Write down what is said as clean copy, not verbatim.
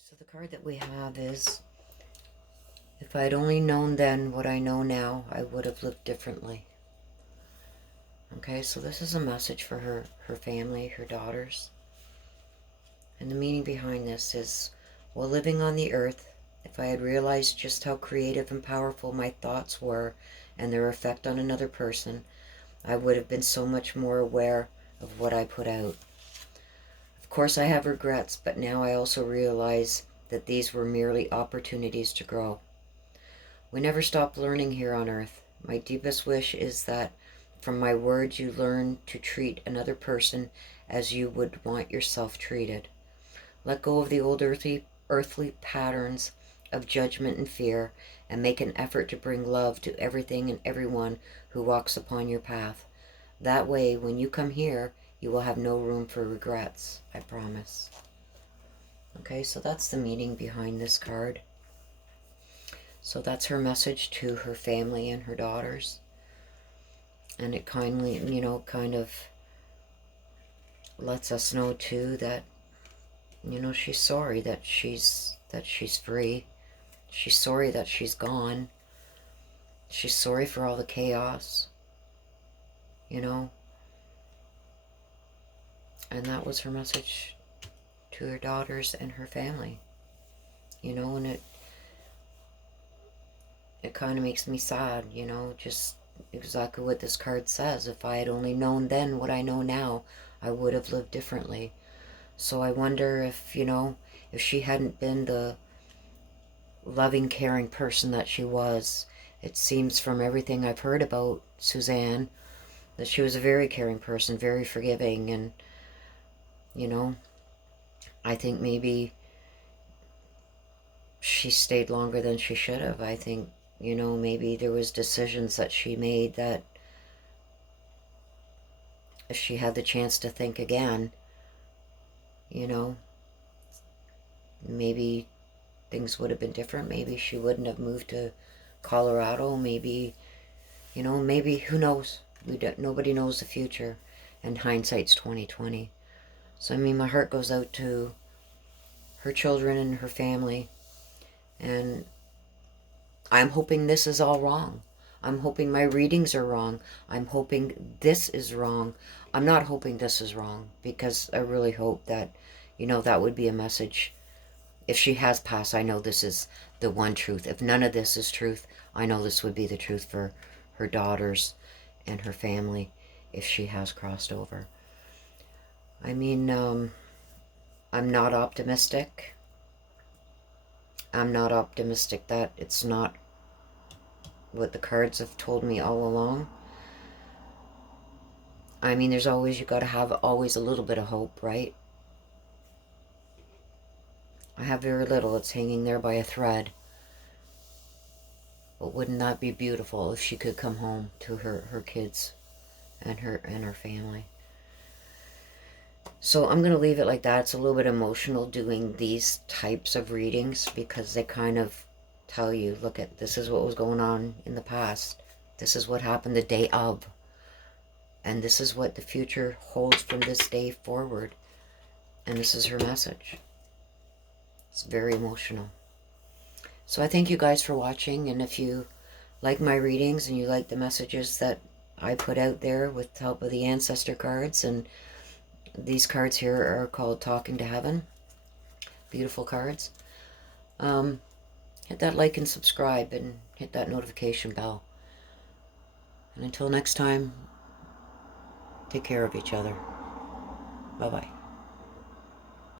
So the card that we have is, if I had only known then what I know now, I would have lived differently. Okay, so this is a message for her family, her daughters. And the meaning behind this is, while living on the earth, if I had realized just how creative and powerful my thoughts were and their effect on another person, I would have been so much more aware of what I put out. Of course I have regrets, but now I also realize that these were merely opportunities to grow. We never stop learning here on earth. My deepest wish is that from my words you learn to treat another person as you would want yourself treated. Let go of the old earthly patterns of judgment and fear, and make an effort to bring love to everything and everyone who walks upon your path. That way, when you come here, you will have no room for regrets, I promise. Okay, so that's the meaning behind this card. So that's her message to her family and her daughters. And it kindly, kind of lets us know too that, she's sorry that she's free. She's sorry that she's gone. She's sorry for all the chaos, And that was her message to her daughters and her family. And it kind of makes me sad, just exactly what this card says. If I had only known then what I know now, I would have lived differently. So I wonder if, if she hadn't been the loving, caring person that she was. It seems from everything I've heard about Suzanne that she was a very caring person, very forgiving, and, I think maybe she stayed longer than she should have. I think, maybe there was decisions that she made that if she had the chance to think again, maybe things would have been different. Maybe she wouldn't have moved to Colorado. Maybe, maybe, who knows? Nobody knows the future, and hindsight's 2020. So, my heart goes out to her children and her family, and I'm hoping this is all wrong. I'm hoping my readings are wrong. I'm hoping this is wrong. I'm not hoping this is wrong, because I really hope that, that would be a message. If she has passed, I know this is the one truth. If none of this is truth, I know this would be the truth for her daughters and her family if she has crossed over. I'm not optimistic. I'm not optimistic that it's not what the cards have told me all along. There's always, you got to have always a little bit of hope, right? I have very little. It's hanging there by a thread. But wouldn't that be beautiful if she could come home to her kids and her family? So I'm going to leave it like that. It's a little bit emotional doing these types of readings, because they kind of tell you, look, at this is what was going on in the past. This is what happened the day of. And this is what the future holds from this day forward. And this is her message. It's very emotional. So I thank you guys for watching. And if you like my readings and you like the messages that I put out there with the help of the ancestor cards, and these cards here are called Talking to Heaven. Beautiful cards. Hit that like and subscribe, and hit that notification bell. And until next time, take care of each other. Bye-bye.